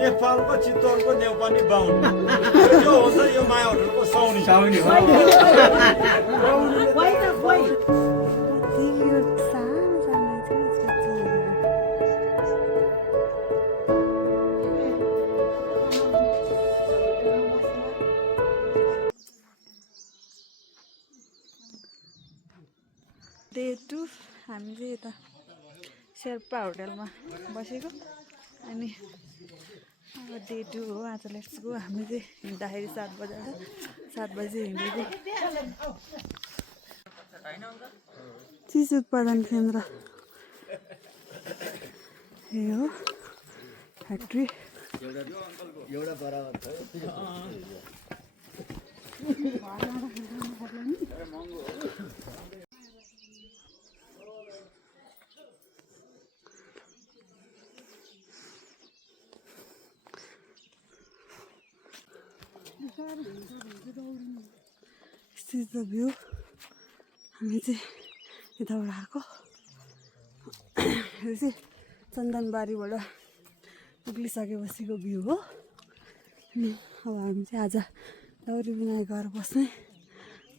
नेपालको चितवनको नेउपाने बाहुन यो हो त यो माया होटलको साउनी डे 2 हामी चाहिँ यता शेर्पा होटलमा बसेको अनि अब डे 2 हो आज। Let's go. हामी चाहिँ हिँड्दाखेरि 7 बजेर 7 बजे हिँडेको। चिज उत्पादन केन्द्र यो हो फ्याक्ट्री। एउटा बराबर छ This is the view. हामी चाहिँ यताबाट आएको। यो चाहिँ चन्दनबारीबाट उक्लिसकेपछिको भ्यू हो। अनि अब हामी चाहिँ आज लौरी विनायक गएर बस्ने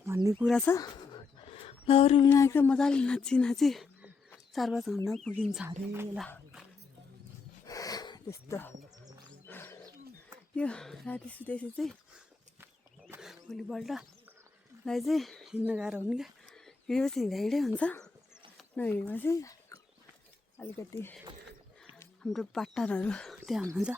भन्ने कुरा छ। लौरी विनायक चाहिँ मजाले नाची नाची 4-5 घन्टा पुगिन्छ अरे ल। त्यस्तो यो राति सुतेपछि चाहिँ भोलिपल्टलाई चाहिँ हिँड्न गाह्रो हुने क्या। हिँडेपछि हिँडै हुन्छ, नहिँडेपछि अलिकति हाम्रो पार्टनरहरू त्यहाँ हुनुहुन्छ।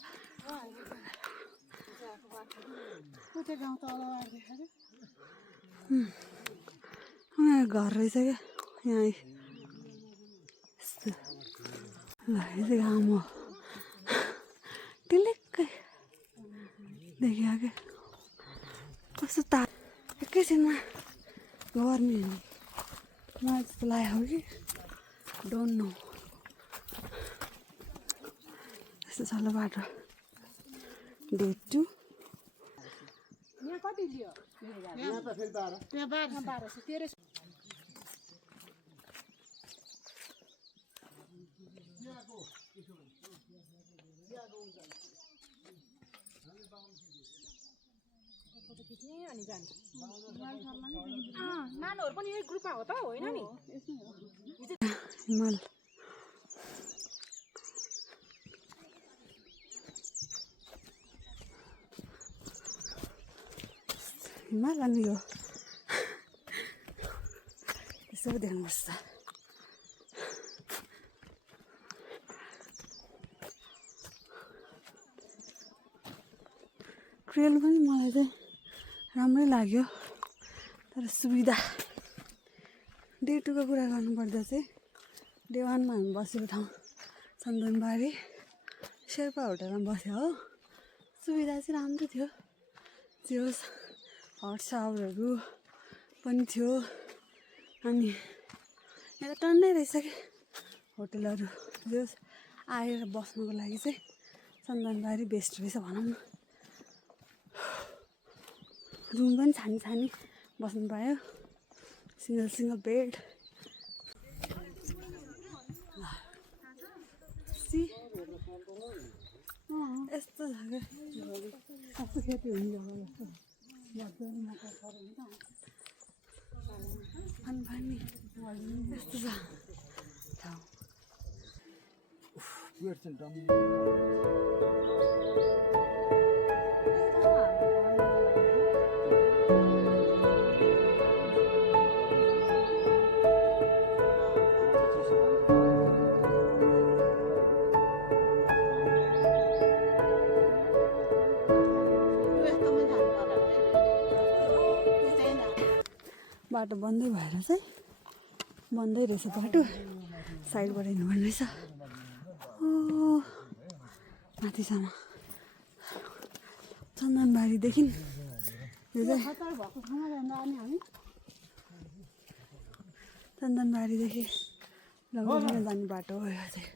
घर रहेछ क्या यहाँ। यस्तो ल यो चाहिँ गाउँ हो। टिलिक्कै देखियो क्या कस्तो तार एकैछिनमा गर्ने हो। मलाई जस्तो लाग्यो कि डोन्ट नो। यस्तो छ ल बाटो। डे 2 यहाँ कति लियो? यहाँ त फेरि 12 त्यहाँ 1200 1300। नानीहरू पनि यही ग्रुपमा हो त होइन नि? हिमाल हिमाल अनि यो यसो देख्नुपर्छ। ट्रेल पनि मलाई चाहिँ राम्रै लाग्यो, तर सुविधा। डे 2 को कुरा गर्नुपर्दा चाहिँ डे 1 मा हामी बसेको ठाउँ चन्दनबारी शेर्पा होटलमा बस्यो हो। सुविधा चाहिँ राम्रो थियो। जे होस् हट सावरहरू पनि थियो। अनि यहाँ त टन्नै रहेछ कि होटलहरू। जे होस् आएर बस्नुको लागि चाहिँ चन्दनबारी बेस्ट रहेछ भनौँ न। रुम पनि छानी छानी बस्नु पायो, सिङ्गल बेड। यस्तो छ क्या कस्तो खेती हुने जग्गा जस्तो अनि यस्तो छ ठाउँ। बाटो बन्दै भएर चाहिँ बन्दै रहेछ बाटो। साइडबाट हिँड्नुपर्ने रहेछ माथिसम्म चन्दनबारीदेखि। यो चाहिँ चन्दनबारीदेखि लौरीमा जाने बाटो हो। यो चाहिँ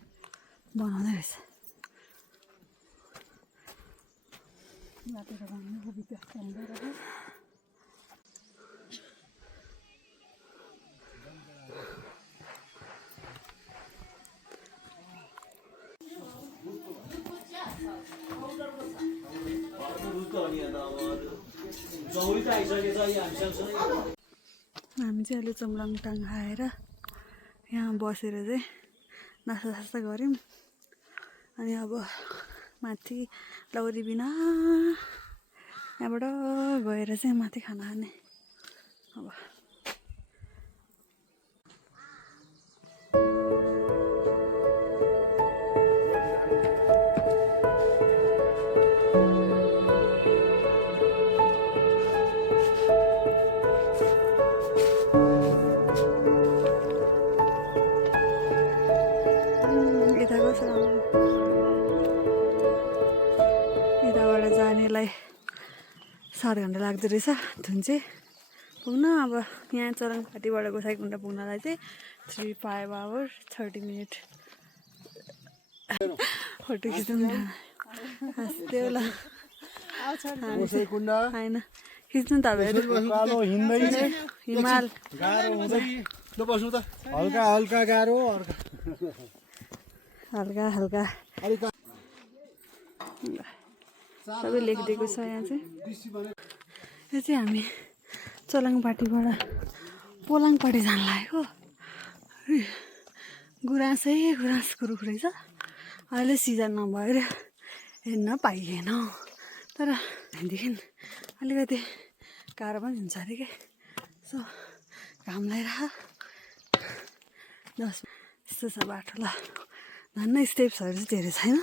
बनाउँदै रहेछ। बाटो बनाउनुको विकास हुँदै रहेछ। हामी चाहिँ अहिले चम्लाङटाङ आएर यहाँ बसेर चाहिँ नास्ता गऱ्यौँ अनि अब माथि लौरी बिना यहाँबाट गएर चाहिँ माथि खाना खाने अब यताबाट जानेलाई 7 घन्टा लाग्दो रहेछ धुन्चे पुग्न अब यहाँ चरङपाटीबाट गोसाइकुण्ड पुग्नलाई चाहिँ 3-5 hours 30 minutes फोटो खिच्नु हाँस्थ्यो ल होइन खिच्नु त अब हिमाल हल्का हल्का गाह्रो हल्का हल्का सबै लेखिदिएको छ यहाँ चाहिँ यो चाहिँ हामी चलाङपाटीबाट पोलाङपाटी जान लागेको गुराँसै गुराँसको रुख रहेछ अहिले सिजन नभएर हेर्न पाइएन तर त्यहाँदेखि अलिकति गाह्रो पनि हुन्छ अरे क्या सो घाम लगाएर 10 यस्तो छ बाटो ल धन्न स्टेप्सहरू चाहिँ धेरै छैन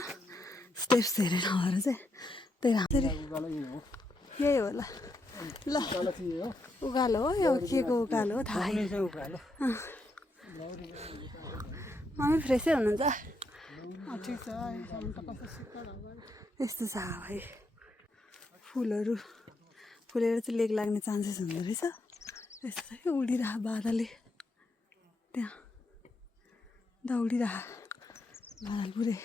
स्टेप्स धेरै नभएर चाहिँ त्यही यही हो ल ल उकालो हो यो के को उकालो हो थाहा मम्मी फ्रेसै हुनुहुन्छ यस्तो छ भाइ फुलहरू फुलेर चाहिँ लेक लाग्ने चान्सेस हुँदो रहेछ यस्तो छ कि उडिरह बादलले त्यहाँ दौडिरह बादल पुरै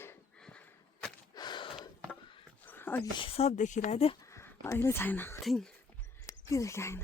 अघि सब देखिरहेको थियो अहिले छैन थिङ के देखाएन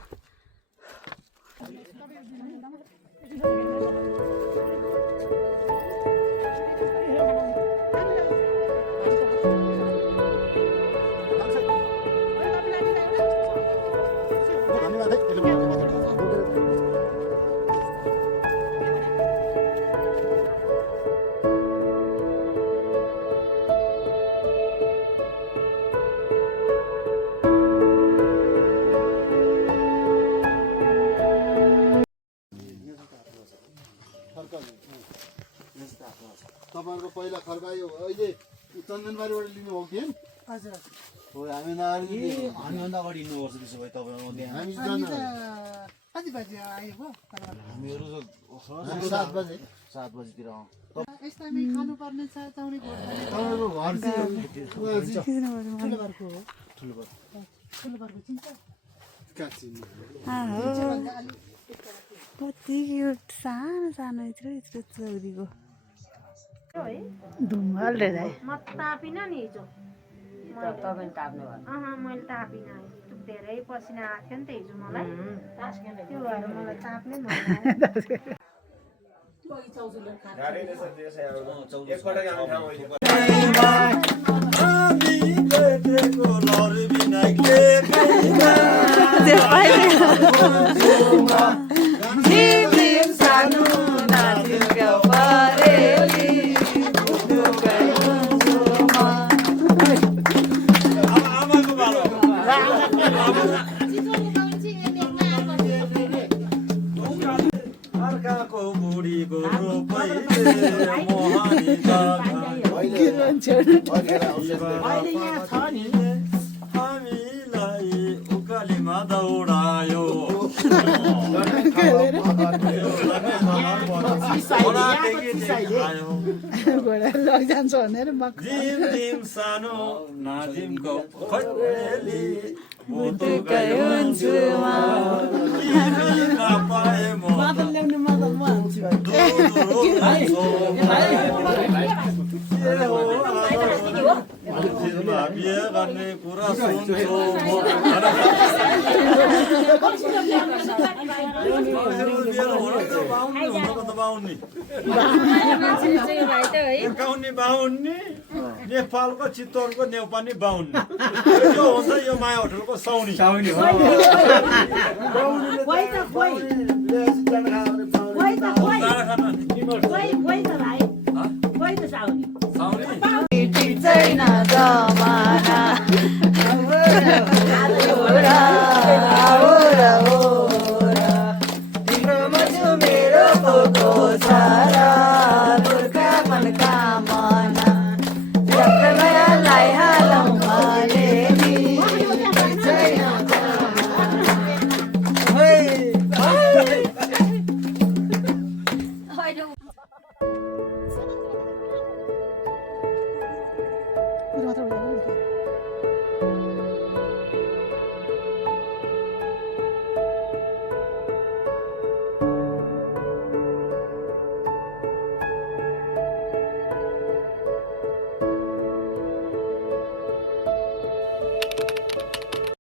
तपाईँहरूको पहिला खर्कायो अहिले चन्दनबारीबाट लिनु हो कि हजुर हो हामी हामीभन्दा अगाडि हिँड्नुपर्छ त्यसो भए तपाईँ हामी कति बजी आयो हामीहरू 7 बजीतिर खानुपर्ने छ तपाईँको कति क्युट सानो सानो यत्रो यत्रो चौरीको धुम्हाल रे दाइ म तापिन नि हिजो मैले तापिन धेरै पसिना आएको थियो नि त हिजो मलाई त्यो भएर मलाई ताप्नै मन अर्काको बुढीको हामीलाई उकालीमा दौडायो लैजान्छ भनेर जिम जिम सानो नाजिमको खैली बिहे गर्ने कुरा सुन्छौ बाहुनी नेपालको चितवनको नेउपानी बाहुन यो हुन्छ यो माया होटलको साउनी छैन